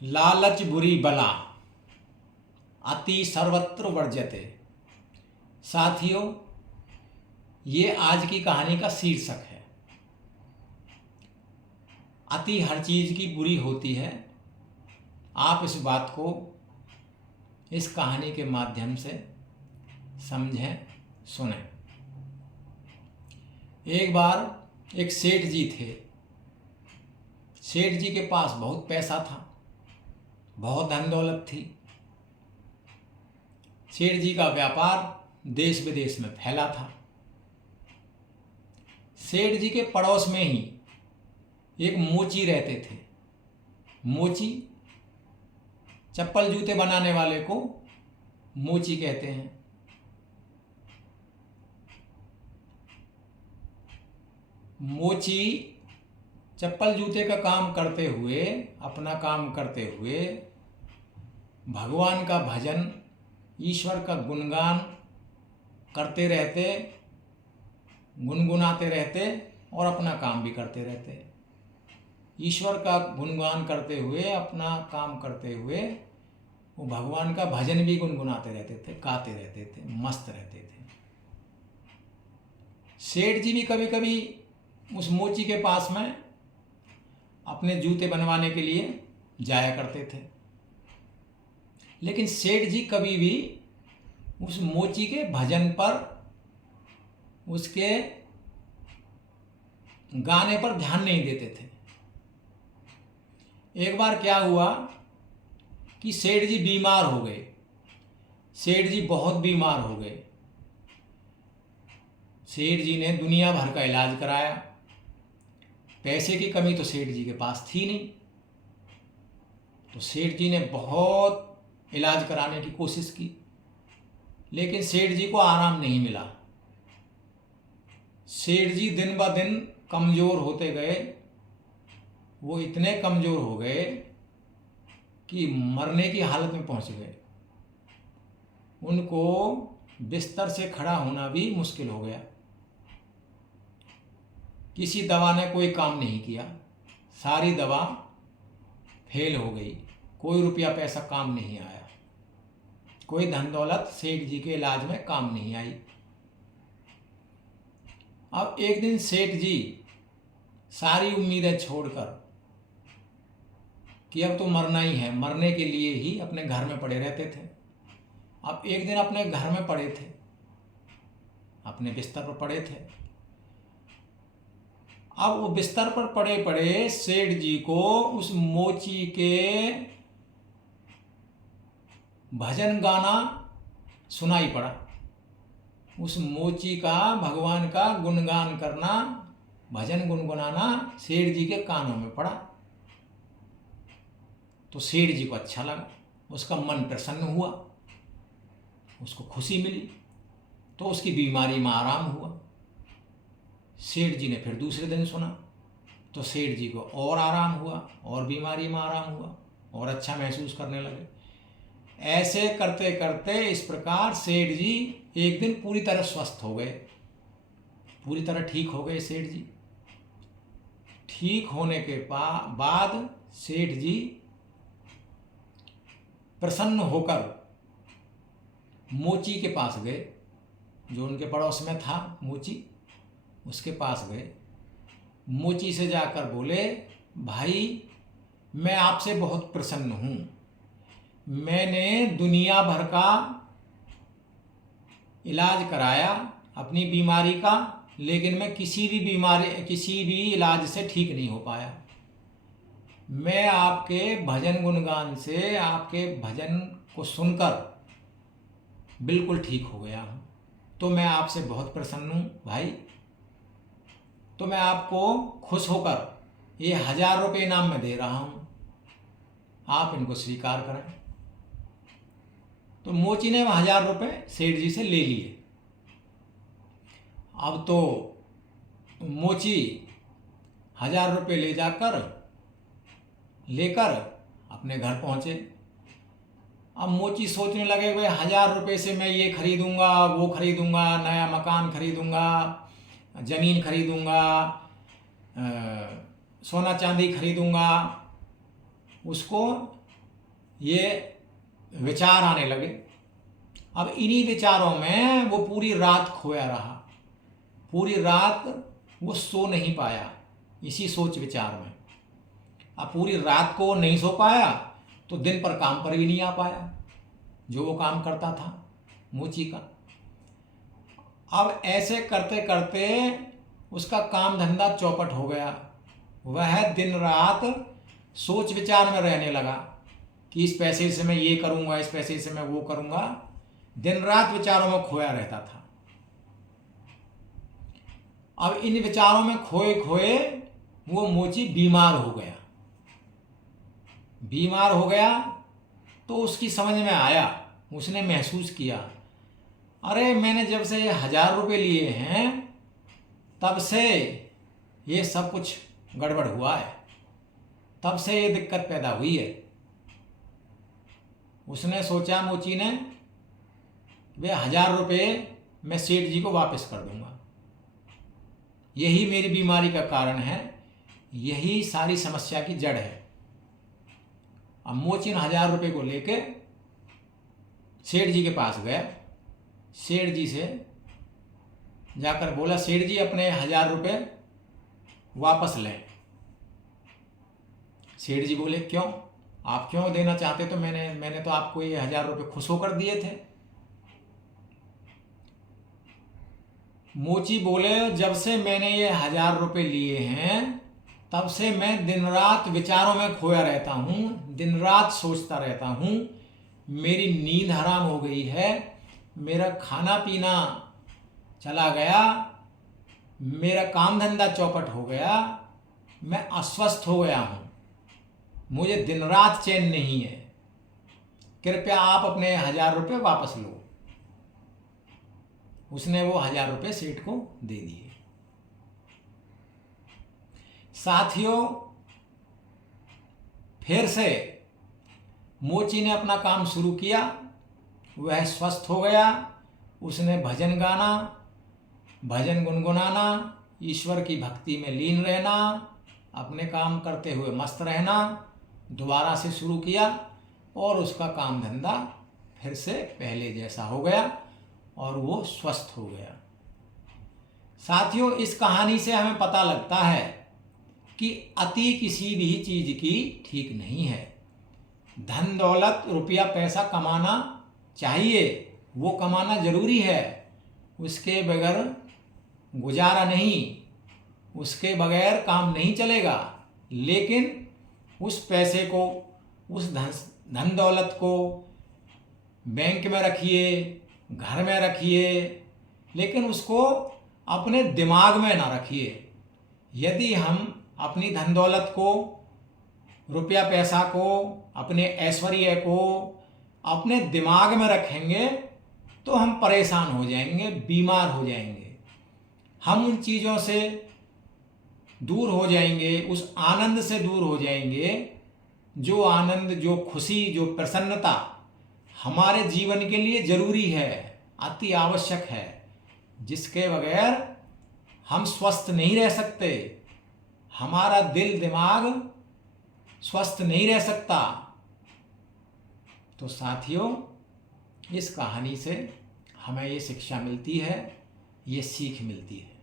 लालच बुरी बला, अति सर्वत्र वर्ज्यते। साथियों, ये आज की कहानी का शीर्षक है। अति हर चीज की बुरी होती है। आप इस बात को इस कहानी के माध्यम से समझें, सुनें। एक बार एक सेठ जी थे। सेठ जी के पास बहुत पैसा था, बहुत धन दौलत थी। सेठ जी का व्यापार देश विदेश में फैला था। सेठ जी के पड़ोस में ही एक मोची रहते थे। मोची, चप्पल जूते बनाने वाले को मोची कहते हैं। मोची चप्पल जूते का काम करते हुए, अपना काम करते हुए भगवान का भजन, ईश्वर का गुणगान करते रहते, गुनगुनाते रहते और अपना काम भी करते रहते। ईश्वर का गुणगान करते हुए, अपना काम करते हुए वो भगवान का भजन भी गुनगुनाते रहते थे, गाते रहते थे, मस्त रहते थे। सेठ जी भी कभी कभी उस मोची के पास में अपने जूते बनवाने के लिए जाया करते थे। लेकिन सेठ जी कभी भी उस मोची के भजन पर, उसके गाने पर ध्यान नहीं देते थे। एक बार क्या हुआ कि सेठ जी बीमार हो गए। सेठ जी बहुत बीमार हो गए। सेठ जी ने दुनिया भर का इलाज कराया। पैसे की कमी तो सेठ जी के पास थी नहीं। तो सेठ जी ने बहुत इलाज कराने की कोशिश की, लेकिन सेठ जी को आराम नहीं मिला। सेठ जी दिन ब दिन कमज़ोर होते गए। वो इतने कमज़ोर हो गए कि मरने की हालत में पहुंच गए। उनको बिस्तर से खड़ा होना भी मुश्किल हो गया। किसी दवा ने कोई काम नहीं किया। सारी दवा फेल हो गई। कोई रुपया पैसा काम नहीं आया। कोई धन दौलत सेठ जी के इलाज में काम नहीं आई। अब एक दिन सेठ जी सारी उम्मीदें छोड़कर कि अब तो मरना ही है, मरने के लिए ही अपने घर में पड़े रहते थे। अब एक दिन अपने घर में पड़े थे, अपने बिस्तर पर पड़े थे। अब वो बिस्तर पर पड़े पड़े सेठ जी को उस मोची के भजन गाना सुनाई पड़ा। उस मोची का भगवान का गुणगान करना, भजन गुनगुनाना सेठ जी के कानों में पड़ा। तो सेठ जी को अच्छा लगा, उसका मन प्रसन्न हुआ, उसको खुशी मिली। तो उसकी बीमारी में आराम हुआ। सेठ जी ने फिर दूसरे दिन सुना तो सेठ जी को और आराम हुआ, और बीमारी में आराम हुआ, और अच्छा महसूस करने लगे। ऐसे करते करते इस प्रकार सेठ जी एक दिन पूरी तरह स्वस्थ हो गए, पूरी तरह ठीक हो गए सेठ जी। ठीक होने के बाद सेठ जी प्रसन्न होकर मोची के पास गए, जो उनके पड़ोस में था मोची, उसके पास गए। मोची से जाकर बोले, भाई मैं आपसे बहुत प्रसन्न हूँ। मैंने दुनिया भर का इलाज कराया अपनी बीमारी का, लेकिन मैं किसी भी इलाज से ठीक नहीं हो पाया। मैं आपके भजन गुणगान से, आपके भजन को सुनकर बिल्कुल ठीक हो गया हूँ। तो मैं आपसे बहुत प्रसन्न हूँ भाई। तो मैं आपको खुश होकर ये 1000 रुपये इनाम में दे रहा हूँ, आप इनको स्वीकार करें। तो मोची ने 1000 रुपये सेठ जी से ले लिए। अब तो मोची 1000 रुपये लेकर अपने घर पहुँचे। अब मोची सोचने लगे, भाई 1000 रुपये से मैं ये खरीदूंगा, वो खरीदूंगा, नया मकान खरीदूंगा, ज़मीन खरीदूंगा, सोना चांदी खरीदूंगा। उसको ये विचार आने लगे। अब इन्हीं विचारों में वो पूरी रात खोया रहा, पूरी रात वो सो नहीं पाया इसी सोच विचार में। अब पूरी रात को वो नहीं सो पाया तो दिन पर काम पर भी नहीं आ पाया जो वो काम करता था मोची का। अब ऐसे करते करते उसका काम धंधा चौपट हो गया। वह दिन रात सोच विचार में रहने लगा कि इस पैसे से मैं ये करूँगा, इस पैसे से मैं वो करूँगा। दिन रात विचारों में खोया रहता था। अब इन विचारों में खोए खोए वो मोची बीमार हो गया। बीमार हो गया तो उसकी समझ में आया, उसने महसूस किया, अरे मैंने जब से ये 1000 रुपये लिए हैं तब से ये सब कुछ गड़बड़ हुआ है, तब से ये दिक्कत पैदा हुई है। उसने सोचा मोची ने, वे 1000 रुपये मैं सेठ जी को वापस कर दूंगा, यही मेरी बीमारी का कारण है, यही सारी समस्या की जड़ है। अब मोची 1000 रुपये को लेके सेठ जी के पास गया। सेठ जी से जाकर बोला, सेठ जी अपने 1000 रुपये वापस लें। सेठ जी बोले, क्यों, आप क्यों देना चाहते? तो मैंने तो आपको ये 1000 रुपये खुश होकर दिए थे। मोची बोले, जब से मैंने ये 1000 रुपये लिए हैं तब से मैं दिन रात विचारों में खोया रहता हूँ, दिन रात सोचता रहता हूँ, मेरी नींद हराम हो गई है, मेरा खाना पीना चला गया, मेरा काम धंधा चौपट हो गया, मैं अस्वस्थ हो गया हूँ, मुझे दिन रात चैन नहीं है, कृपया आप अपने 1000 रुपये वापस लो। उसने वो 1000 रुपये सेठ को दे दिए। साथियों, फिर से मोची ने अपना काम शुरू किया। वह स्वस्थ हो गया। उसने भजन गाना, भजन गुनगुनाना, ईश्वर की भक्ति में लीन रहना, अपने काम करते हुए मस्त रहना दोबारा से शुरू किया और उसका काम धंधा फिर से पहले जैसा हो गया और वो स्वस्थ हो गया। साथियों, इस कहानी से हमें पता लगता है कि अति किसी भी चीज की ठीक नहीं है। धन दौलत रुपया पैसा कमाना चाहिए, वो कमाना जरूरी है, उसके बगैर गुजारा नहीं, उसके बगैर काम नहीं चलेगा। लेकिन उस पैसे को, उस धन दौलत को बैंक में रखिए, घर में रखिए, लेकिन उसको अपने दिमाग में ना रखिए। यदि हम अपनी धन दौलत को, रुपया पैसा को, अपने ऐश्वर्य को अपने दिमाग में रखेंगे तो हम परेशान हो जाएंगे, बीमार हो जाएंगे। हम उन चीज़ों से दूर हो जाएंगे, उस आनंद से दूर हो जाएंगे। जो आनंद, जो खुशी, जो प्रसन्नता हमारे जीवन के लिए जरूरी है, अति आवश्यक है, जिसके बगैर हम स्वस्थ नहीं रह सकते, हमारा दिल दिमाग स्वस्थ नहीं रह सकता। तो साथियों, इस कहानी से हमें ये शिक्षा मिलती है, ये सीख मिलती है।